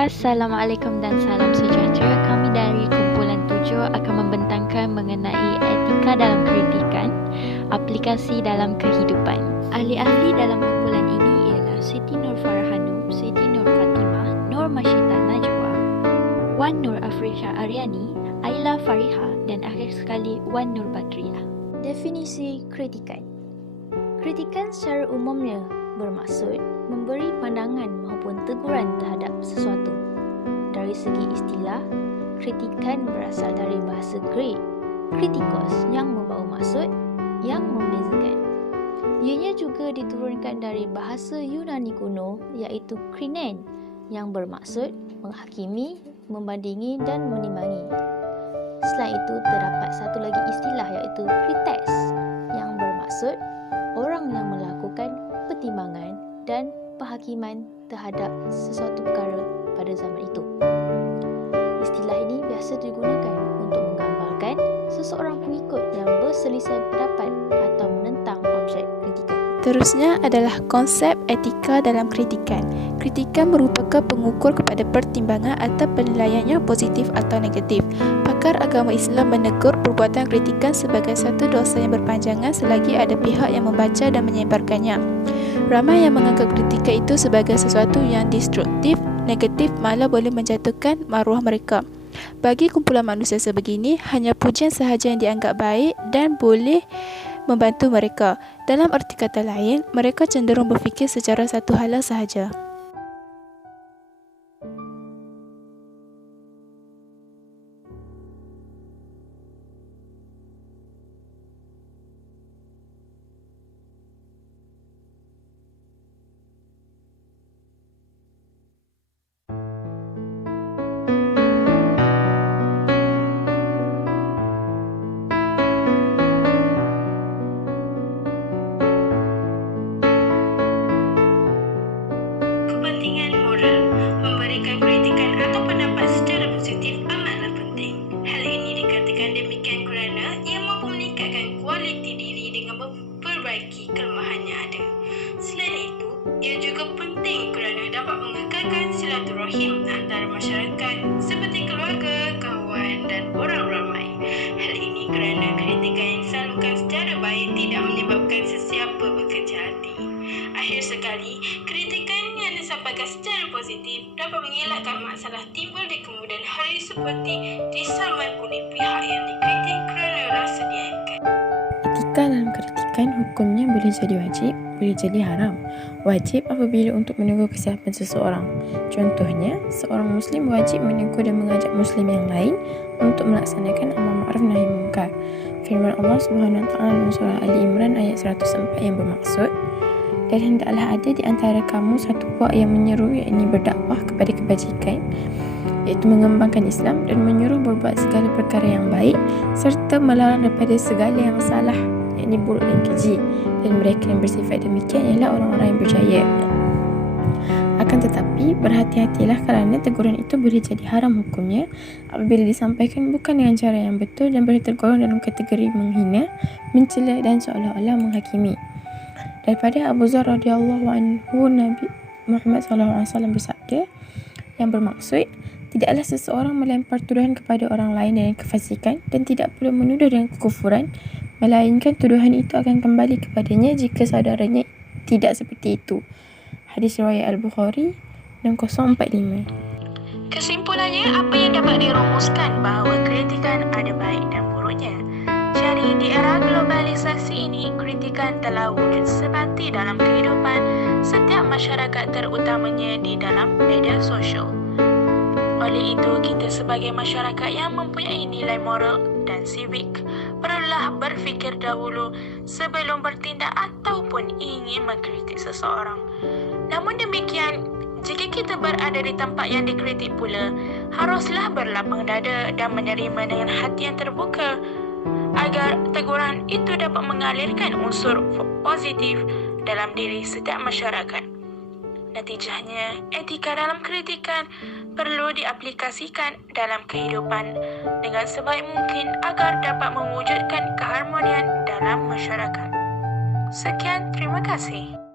Assalamualaikum dan salam sejahtera. Kami dari kumpulan 7 akan membentangkan mengenai etika dalam kritikan, aplikasi dalam kehidupan. Ahli-ahli dalam kumpulan ini ialah Siti Nur Farhanum, Siti Nur Fatimah, Nur Masyita Najwa, Wan Nur Afrisha Aryani, Ayla Fariha dan akhir sekali Wan Nur Badriah. Definisi kritikan. Kritikan secara umumnya bermaksud memberi pandangan maupun teguran terhadap sesuatu. Dari segi istilah, kritikan berasal dari bahasa Greek, kritikos yang membawa maksud yang membezakan. Ianya juga diturunkan dari bahasa Yunani kuno iaitu krinen yang bermaksud menghakimi, membandingi dan menimbangi. Selain itu, terdapat satu lagi istilah iaitu krites yang bermaksud orang yang melakukan pertimbangan dan penghakiman terhadap sesuatu perkara pada zaman itu. Istilah ini biasa digunakan untuk menggambarkan seseorang pengikut yang berselisih pendapat atau menentang objek kritikan. Terusnya adalah konsep etika dalam kritikan. Kritikan merupakan pengukur kepada pertimbangan atau penilaian yang positif atau negatif. Pakar agama Islam menegur perbuatan kritikan sebagai satu dosa yang berpanjangan selagi ada pihak yang membaca dan menyebarkannya. Ramai yang menganggap kritikan itu sebagai sesuatu yang destruktif, negatif, malah boleh menjatuhkan maruah mereka. Bagi kumpulan manusia sebegini, hanya pujian sahaja yang dianggap baik dan boleh membantu mereka. Dalam erti kata lain, mereka cenderung berfikir secara satu hala sahaja. Kepentingan moral. Memberikan kritikan atau pendapat secara positif amatlah penting. Hal ini dikatakan demikian kerana ia mampu meningkatkan kualiti diri dengan memperbaiki kelemahan yang ada. Selain itu, ia juga penting kerana dapat mengekalkan silaturahim antara masyarakat seperti keluarga, kawan dan orang ramai. Hal ini kerana kritikan yang disalurkan secara baik tidak menyebabkan sesiapa berkecil hati. Akhir sekali, kritikan yang disampaikan secara positif dapat mengelakkan masalah timbul di kemudian hari seperti disaman oleh pihak yang dikritik kerana rasa diangkat. Etika dalam kritikan hukumnya boleh jadi wajib, boleh jadi haram. Wajib apabila untuk menegur kesilapan seseorang. Contohnya, seorang Muslim wajib menegur dan mengajak Muslim yang lain untuk melaksanakan amar ma'ruf nahi munkar. Firman Allah Subhanahu Wa Taala dalam surah Ali Imran ayat 104 yang bermaksud, dan hendaklah ada di antara kamu satu puak yang menyeru, yakni berdakwah kepada kebajikan, iaitu mengembangkan Islam dan menyuruh berbuat segala perkara yang baik serta melarang daripada segala yang salah, yakni buruk dan keji, dan mereka yang bersifat demikian ialah orang-orang yang berjaya. Akan tetapi, berhati-hatilah kerana teguran itu boleh jadi haram hukumnya apabila disampaikan bukan dengan cara yang betul dan boleh tergolong dalam kategori menghina, mencela dan seolah-olah menghakimi. Daripada Abu Dzar radhiyallahu anhu, Nabi Muhammad SAW bersabda yang bermaksud, tidaklah seseorang melempar tuduhan kepada orang lain dengan kefasikan dan tidak pula menuduh dengan kekufuran, melainkan tuduhan itu akan kembali kepadanya jika saudaranya tidak seperti itu. Hadis riwayat Al-Bukhari 6045. Kesimpulannya, apa yang dapat dirumuskan bahawa kritikan ada baik dan buruknya. Jadi, di era globalisasi ini, kritikan telah wujud sebati dalam kehidupan setiap masyarakat, terutamanya di dalam media sosial. Oleh itu, kita sebagai masyarakat yang mempunyai nilai moral dan civic perlulah berfikir dahulu sebelum bertindak ataupun ingin mengkritik seseorang. Namun demikian, jika kita berada di tempat yang dikritik pula, haruslah berlapang dada dan menerima dengan hati yang terbuka agar teguran itu dapat mengalirkan unsur positif dalam diri setiap masyarakat. Natijahnya, etika dalam kritikan perlu diaplikasikan dalam kehidupan dengan sebaik mungkin agar dapat mewujudkan keharmonian dalam masyarakat. Sekian, terima kasih.